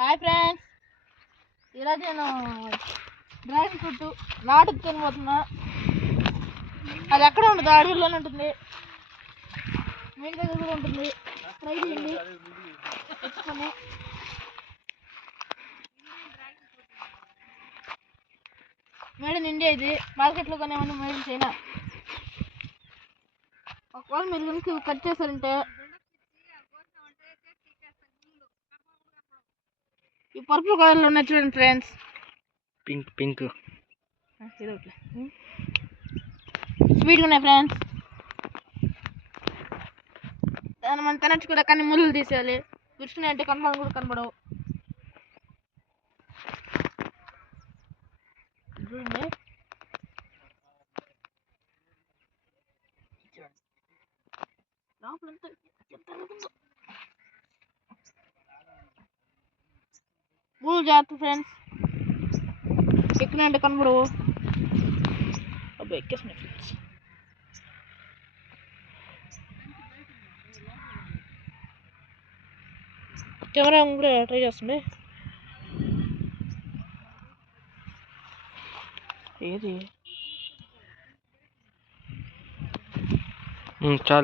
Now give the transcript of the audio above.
Hi friends, ఈరోజు నేను dragon fruit నాటుకు తినబోతున్నా. అది ఎక్కడ ఉండదు, అడవుల్లోనే ఉంటుంది. మీ ఇంటి దగ్గర కూడా ఉంటుంది. ట్రై చేయండి తెచ్చుకొని. Made in India. ఇది మార్కెట్లో కొనేవన్నీ మేడ్ ఇన్ చైనా. ఒకవేళ మీరు కనుక కట్ చేశారంటే ఈ పర్పుల్ కలర్లో ఉన్నాయి చూడండి ఫ్రెండ్స్. పింక్ స్వీట్గా ఉన్నాయి ఫ్రెండ్స్. దాన్ని మనం తినచ్చు కూడా, కానీ ముళ్ళు తీసేయాలి. విరుచుకున్నాయి అంటే కనపడవు కూడా కనపడవు. చూడండి, లోపలంతా ముళ్ళు జాగ్రత్త ఫ్రెండ్స్, ఎక్కినాయంటే కనపడవు. అబ్బా ఎక్కేసినాయి ఫ్రెండ్స్. కెమెరా కూడా ట్రై చేస్తుండే. ఏది చాలు.